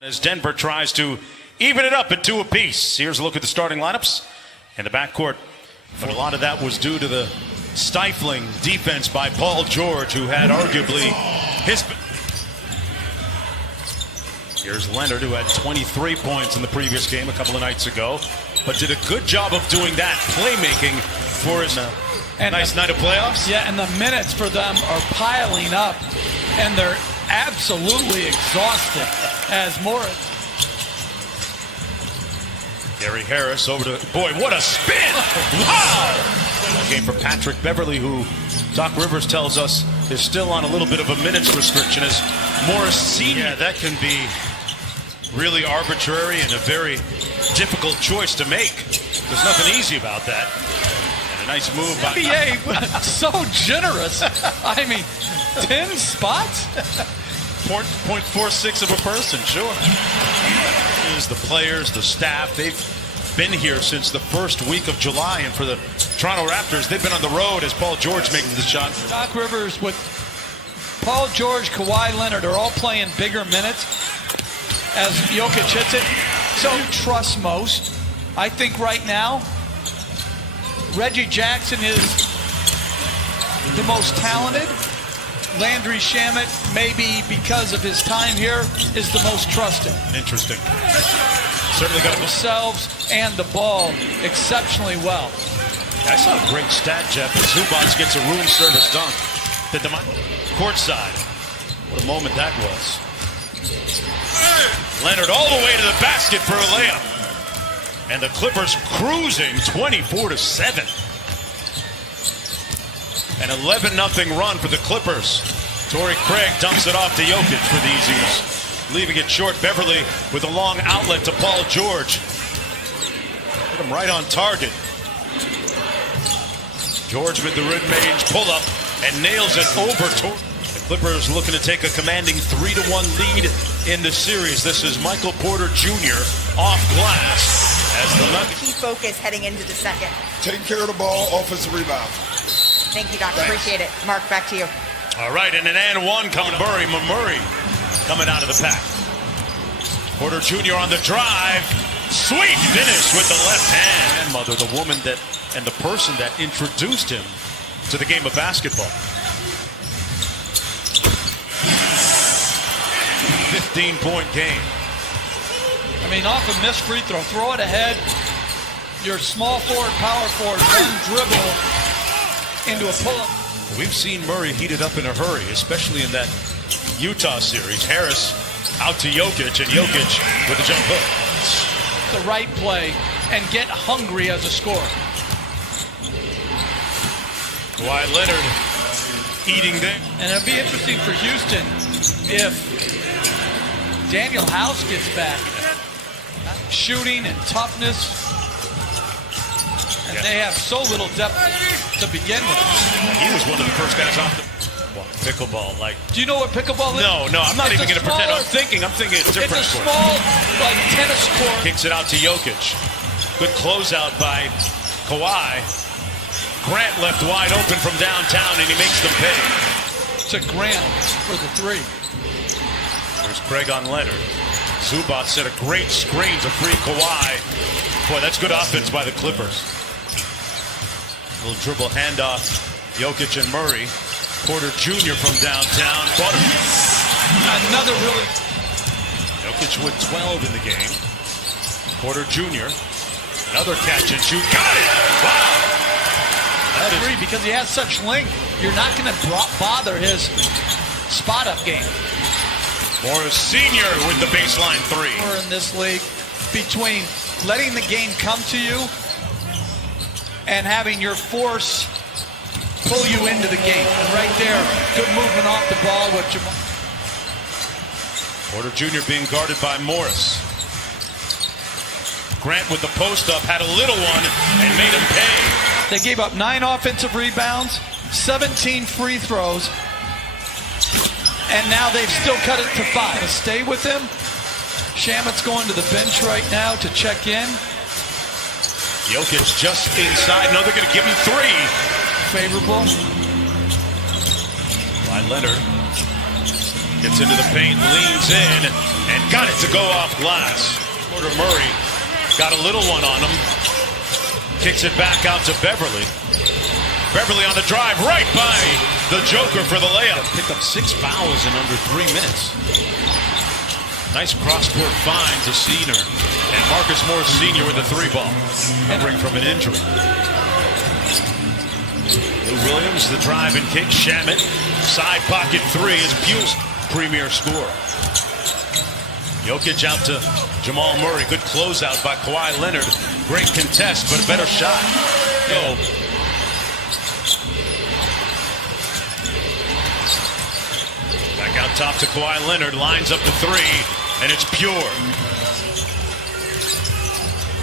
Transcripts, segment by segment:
As Denver tries to even it up at 2 apiece. Here's a look at the starting lineups in the backcourt. But a lot of that was due to the stifling defense by Paul George, who had arguably his... Here's Leonard, who had 23 points in the previous game a couple of nights ago, but did a good job of doing that, playmaking for his nice night of playoffs. Yeah, and the minutes for them are piling up, and they're absolutely exhausted as Morris. Gary Harris over to, boy, what a spin! Wow! Game for Patrick Beverly, who Doc Rivers tells us is still on a little bit of a minutes restriction as Morris Sr. Yeah, that can be really arbitrary and a very difficult choice to make. There's nothing easy about that. And a nice move by NBA, so generous. I mean, 10 spots? 0.46 of a person, sure. Is the players, the staff, they've been here since the first week of July, and for the Toronto Raptors, they've been on the road as Paul George making the shot. Doc Rivers with Paul George, Kawhi Leonard are all playing bigger minutes as Jokic hits it. So trust most. I think right now, Reggie Jackson is the most talented. Landry Shamet, maybe because of his time here, is the most trusted. Interesting. Certainly got themselves and the ball exceptionally well. I saw a great stat, Jeff. Zubac gets a room service dunk. Courtside. What a moment that was. Leonard all the way to the basket for a layup. And the Clippers cruising 24-7. An 11-0 run for the Clippers. Torrey Craig dumps it off to Jokic for the easy one. Leaving it short. Beverly with a long outlet to Paul George. Put him right on target. George with the mid-range pull-up and nails it over Torrey. The Clippers looking to take a commanding 3-1 lead in the series. This is Michael Porter Jr. off glass as the Nuggets. Key focus heading into the second. Taking care of the ball, offensive rebound. Thank you, Doc. Appreciate it. Mark, back to you. All right, and an and one coming. Murray coming out of the pack. Porter Jr. on the drive. Sweet finish with the left hand. Grandmother, the woman that and the person that introduced him to the game of basketball. 15-point game. I mean, off a missed free throw, throw it ahead. Your small forward, power forward, one dribble into a pull-up. We've seen Murray heated up in a hurry, especially in that Utah series. Harris out to Jokic, and Jokic with a jump hook. The right play and get hungry as a scorer. Kawhi Leonard eating there. And it'll be interesting for Houston if Daniel House gets back. Shooting and toughness. And they have so little depth to begin with. He was one of the first guys off the pickleball. Like, do you know what pickleball is? No, I'm not even going to pretend. I'm thinking it's different. It's a small, like, tennis court. Kicks it out to Jokic. Good closeout by Kawhi. Grant left wide open from downtown, and he makes them pay. To Grant for the three. There's Craig on Leonard. Zubac set a great screen to free Kawhi. Boy, that's good offense by the Clippers. Little dribble handoff. Jokic and Murray. Porter Jr. from downtown. Another really... Jokic with 12 in the game. Porter Jr. Another catch and shoot. Got it! Wow! That is... Because he has such length, you're not going to bother his spot-up game. Morris Sr. with the baseline three. We're in this league between letting the game come to you and having your force pull you into the game. And right there, good movement off the ball. Porter Jr. being guarded by Morris. Grant with the post up, had a little one, and made him pay. They gave up 9 offensive rebounds, 17 free throws, and now they've still cut it to 5. Stay with him. Shamet's going to the bench right now to check in. Jokic just inside. No, they're going to give him 3. Favorable. By Leonard. Gets into the paint, leans in, and got it to go off glass. Porter Murray got a little one on him. Kicks it back out to Beverly. Beverly on the drive, right by the Joker for the layup. Picked up 6 fouls in under 3 minutes. Nice cross-court find to Senior. And Marcus Morris Sr. with the 3-ball. Recovering from an injury. Lou Williams, the drive and kick. Shamet, side pocket 3 is Buell's premier score. Jokic out to Jamal Murray. Good closeout by Kawhi Leonard. Great contest, but a better shot. Go. Back out top to Kawhi Leonard. Lines up the 3, and it's pure.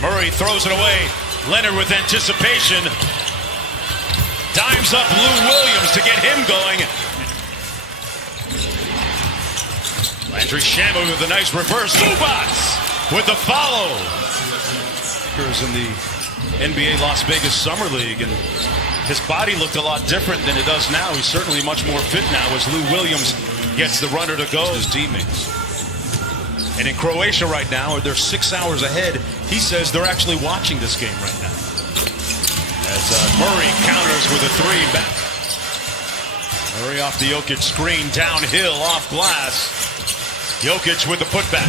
Murray throws it away. Leonard with anticipation. Dimes up Lou Williams to get him going. Landry Shamet with a nice reverse. Zubats with the follow. In the NBA Las Vegas Summer League, and his body looked a lot different than it does now. He's certainly much more fit now as Lou Williams gets the runner to go. His teammates. And in Croatia right now, they're 6 hours ahead. He says they're actually watching this game right now. As Murray counters with a 3 back. Murray off the Jokic screen, downhill, off glass. Jokic with the putback.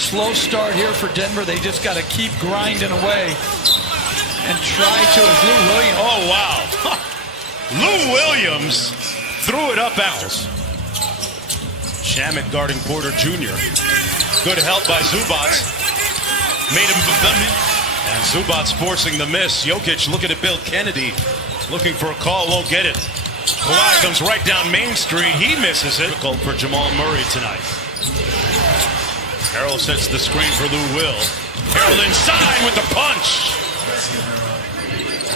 Slow start here for Denver. They just got to keep grinding away and try to. Lou Williams. Oh, wow. Lou Williams threw it up Owls. Shamet guarding Porter Jr. Good help by Zubats. Made him. And Zubats forcing the miss. Jokic looking at Bill Kennedy. Looking for a call. Won't get it. Kawhi comes right down Main Street. He misses it. Difficult for Jamal Murray tonight. Harrell sets the screen for Lou Will. Harrell inside with the punch.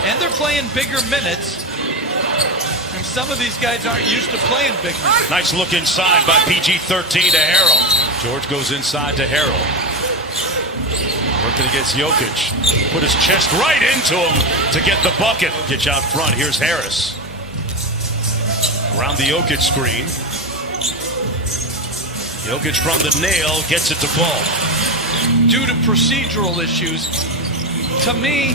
And they're playing bigger minutes. And some of these guys aren't used to playing big minutes. Nice look inside by PG-13 to Harrell. George goes inside to Harrell. Working against Jokic. Put his chest right into him to get the bucket. Gets out front. Here's Harris. Around the Jokic screen. Jokic from the nail gets it to Paul. Due to procedural issues, to me,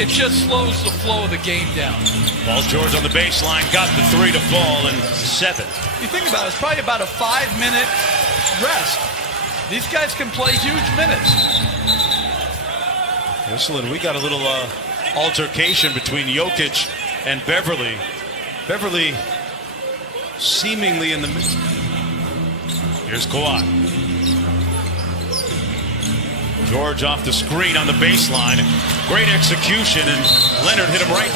it just slows the flow of the game down. Paul George on the baseline, got the 3 to fall in 7. You think about it, it's probably about a 5-minute rest. These guys can play huge minutes. Listen, we got a little altercation between Jokic and Beverly. Beverly seemingly in the midst. Here's Kawhi. George off the screen on the baseline. Great execution, and Leonard hit him right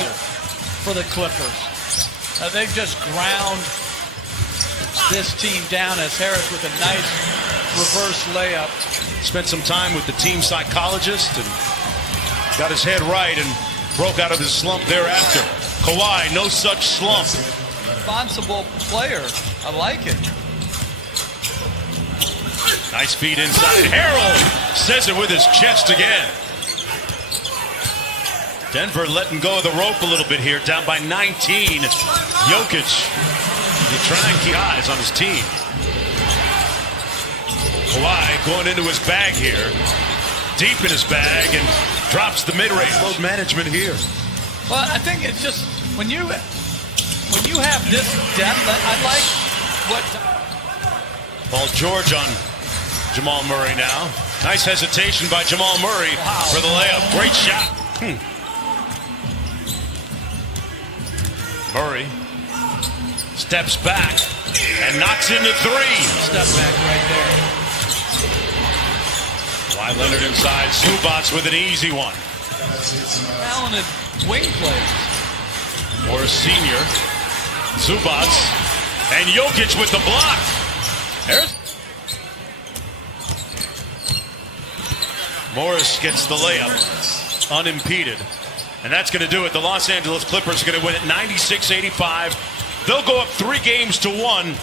for the Clippers. They've just ground this team down as Harris with a nice reverse layup. Spent some time with the team psychologist and got his head right and broke out of his slump thereafter. Kawhi, no such slump. Responsible player. I like it. Nice feed inside. Harrell says it with his chest again. Denver letting go of the rope a little bit here, down by 19. Jokic, he trying to keep eyes on his team. Kawhi going into his bag here, deep in his bag, and drops the mid-range. Load management here. Well, I think it's just when you have this depth, I like what Paul George on Jamal Murray now. Nice hesitation by Jamal Murray for the layup. Great shot. Murray steps back and knocks into 3. Step back right there. Kawhi Leonard inside. Zubats with an easy one. Talented wing plays. Morris Sr. Zubats. And Jokic with the block. There's Morris gets the layup unimpeded. And that's going to do it. The Los Angeles Clippers are going to win it 96-85. They'll go up 3 games to 1.